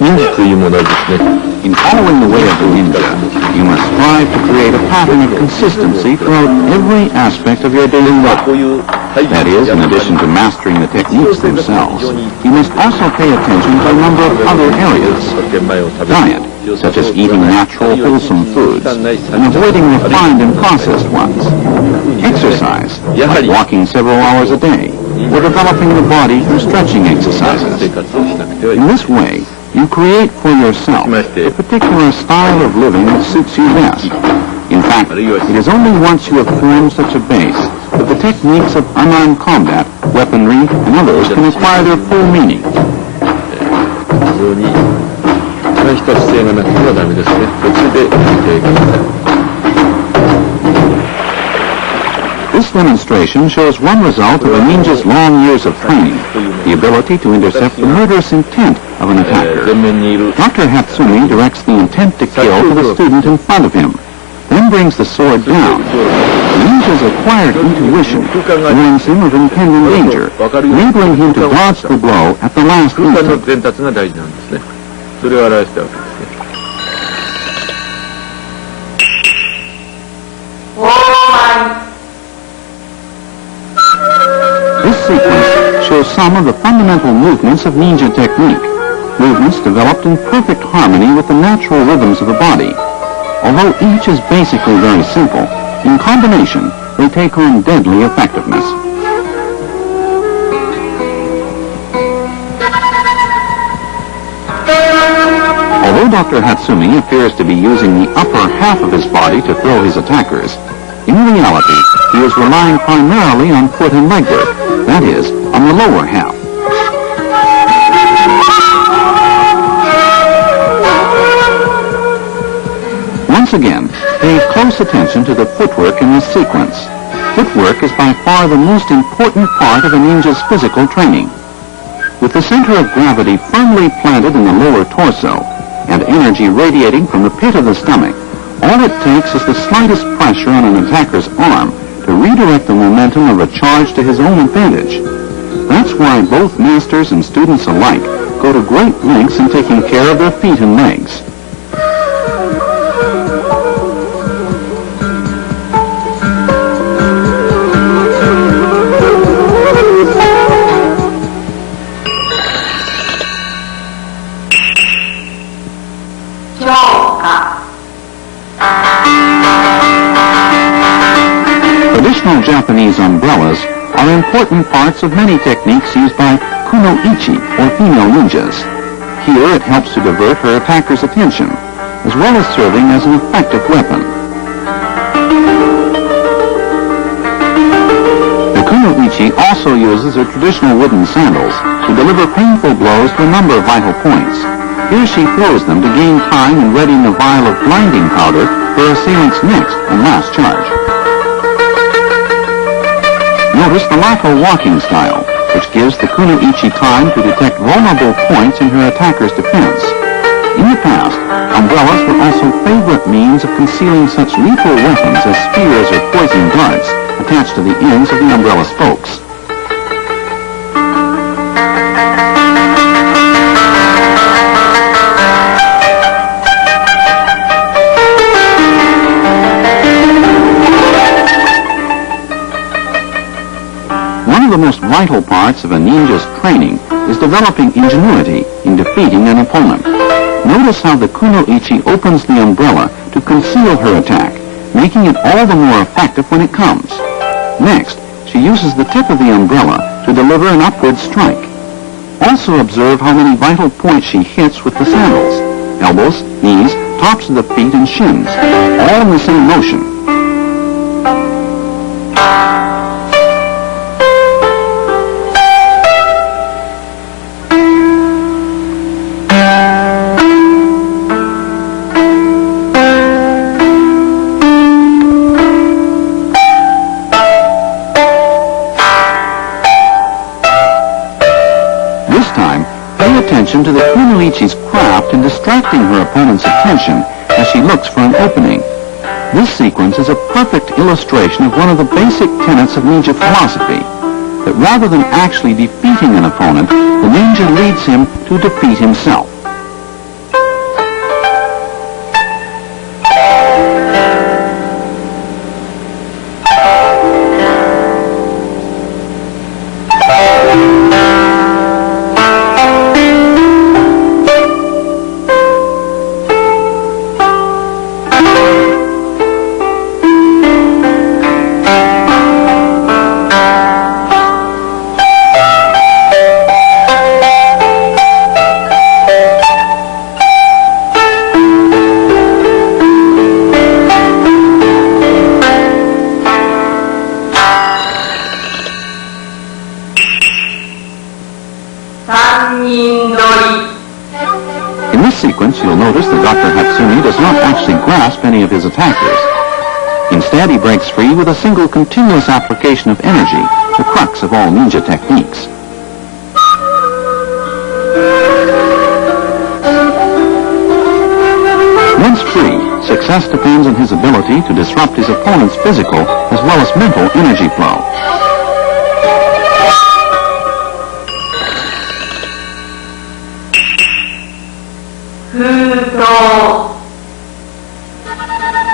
In following the way of the ninja, you must strive to create a pattern of consistency throughout every aspect of your daily life. That is, in addition to mastering the techniques themselves, you must also pay attention to a number of other areas. Diet, such as eating natural, wholesome foods, and avoiding refined and processed ones. Exercise, like walking several hours a day, or developing the body through stretching exercises. In this way, you create for yourself a particular style of living that suits you best. In fact, it is only once you have formed such a base that the techniques of unarmed combat, weaponry, and others can acquire their full meaning. This demonstration shows one result of a ninja's long years of training, the ability to intercept the murderous intent of an attacker. Dr. Hatsumi directs the intent to kill to the student in front of him, then brings the sword down. The ninja's acquired intuition warns him of impending danger, enabling him to dodge the blow at the last instant. This sequence shows some of the fundamental movements of ninja technique, movements developed in perfect harmony with the natural rhythms of the body. Although each is basically very simple, in combination they take on deadly effectiveness. Although Dr. Hatsumi appears to be using the upper half of his body to throw his attackers, in reality he is relying primarily on foot and leg work, that is, on the lower half. Once again, pay close attention to the footwork in this sequence. Footwork is by far the most important part of a ninja's physical training. With the center of gravity firmly planted in the lower torso and energy radiating from the pit of the stomach, all it takes is the slightest pressure on an attacker's arm to redirect the momentum of a charge to his own advantage. That's why both masters and students alike go to great lengths in taking care of their feet and legs. Traditional Japanese umbrellas are important parts of many techniques used by kunoichi, or female ninjas. Here it helps to divert her attacker's attention, as well as serving as an effective weapon. The kunoichi also uses her traditional wooden sandals to deliver painful blows to a number of vital points. Here she throws them to gain time in readying a vial of blinding powder for her assailant's next and last charge. Notice the lateral walking style, which gives the kunoichi time to detect vulnerable points in her attacker's defense. In the past, umbrellas were also favorite means of concealing such lethal weapons as spears or poison darts attached to the ends of the umbrella spokes. One of the most vital parts of a ninja's training is developing ingenuity in defeating an opponent. Notice how the kunoichi opens the umbrella to conceal her attack, making it all the more effective when it comes. Next, she uses the tip of the umbrella to deliver an upward strike. Also observe how many vital points she hits with the sandals: elbows, knees, tops of the feet, and shins, all in the same motion. To the kunoichi's craft in distracting her opponent's attention as she looks for an opening. This sequence is a perfect illustration of one of the basic tenets of ninja philosophy, that rather than actually defeating an opponent, the ninja leads him to defeat himself. sequence, you'll notice that Dr. Hatsumi does not actually grasp any of his attackers. Instead, he breaks free with a single continuous application of energy, the crux of all ninja techniques. Once free, success depends on his ability to disrupt his opponent's physical as well as mental energy flow.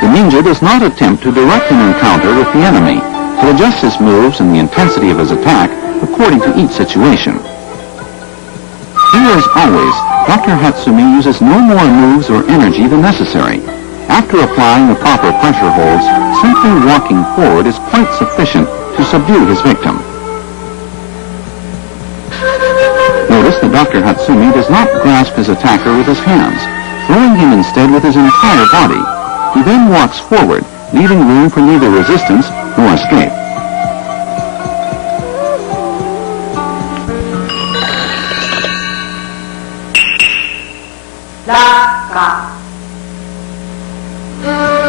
The ninja does not attempt to direct an encounter with the enemy, but adjusts his moves and the intensity of his attack according to each situation. Here, as always, Dr. Hatsumi uses no more moves or energy than necessary. After applying the proper pressure holds, simply walking forward is quite sufficient to subdue his victim. Notice that Dr. Hatsumi does not grasp his attacker with his hands, throwing him instead with his entire body. He then walks forward, leaving room for neither resistance nor escape.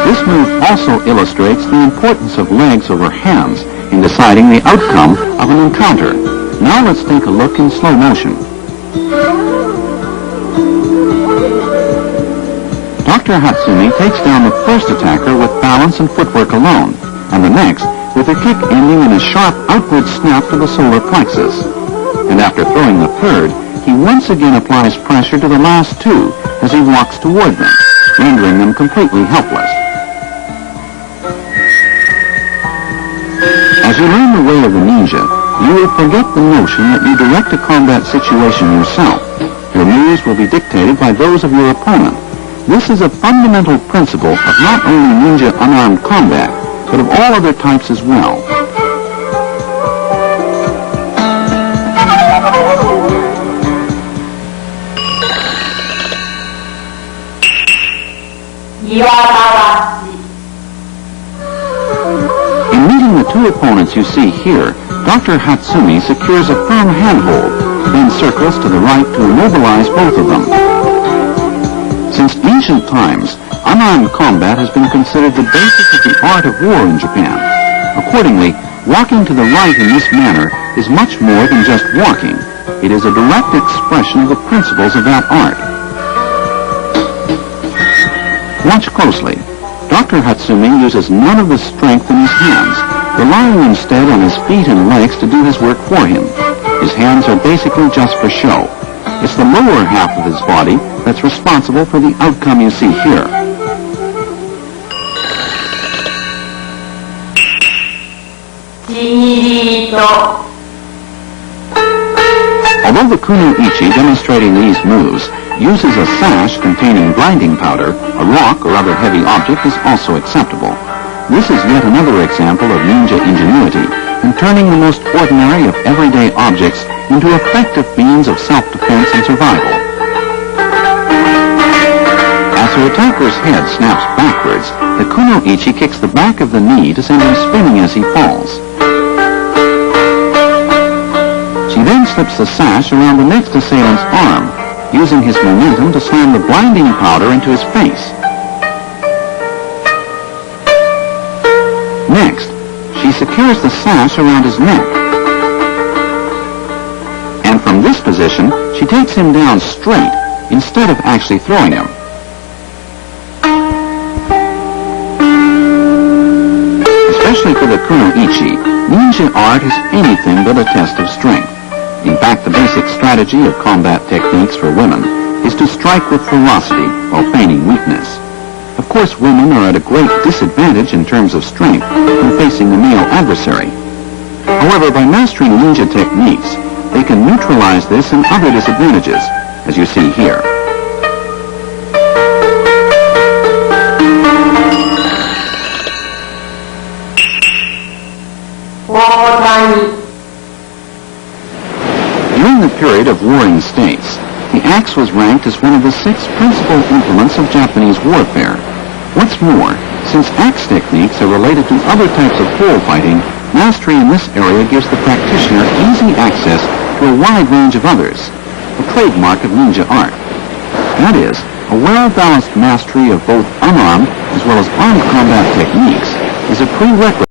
This move also illustrates the importance of legs over hands in deciding the outcome of an encounter. Now let's take a look in slow motion. Dr. Hatsumi takes down the first attacker with balance and footwork alone, and the next with a kick ending in a sharp outward snap to the solar plexus. And after throwing the third, he once again applies pressure to the last two as he walks toward them, rendering them completely helpless. As you learn the way of the ninja, you will forget the notion that you direct a combat situation yourself. Your moves will be dictated by those of your opponent. This is a fundamental principle of not only ninja unarmed combat, but of all other types as well. In meeting the two opponents you see here, Dr. Hatsumi secures a firm handhold, then circles to the right to immobilize both of them. Since ancient times, unarmed combat has been considered the basis of the art of war in Japan. Accordingly, walking to the right in this manner is much more than just walking. It is a direct expression of the principles of that art. Watch closely. Dr. Hatsumi uses none of the strength in his hands, relying instead on his feet and legs to do his work for him. His hands are basically just for show. It's the lower half of his body that's responsible for the outcome you see here. Although the kuno-ichi demonstrating these moves uses a sash containing blinding powder, a rock or other heavy object is also acceptable. This is yet another example of ninja ingenuity in turning the most ordinary of everyday objects into effective means of self-defense and survival. As her attacker's head snaps backwards, the kuno-ichi kicks the back of the knee to send him spinning as he falls. She then slips the sash around the next assailant's arm, using his momentum to slam the blinding powder into his face. Next, she secures the sash around his neck. And from this position, she takes him down straight instead of actually throwing him. Especially for the kuno-ichi, ninja art is anything but a test of strength. In fact, the basic strategy of combat techniques for women is to strike with ferocity while feigning weakness. Of course, women are at a great disadvantage in terms of strength when facing a male adversary. However, by mastering ninja techniques, they can neutralize this and other disadvantages, as you see here. During the period of warring states, the axe was ranked as one of the 6 principal implements of Japanese warfare. What's more, since axe techniques are related to other types of pole fighting, mastery in this area gives the practitioner easy access to a wide range of others, a trademark of ninja art. That is, a well-balanced mastery of both unarmed as well as armed combat techniques is a prerequisite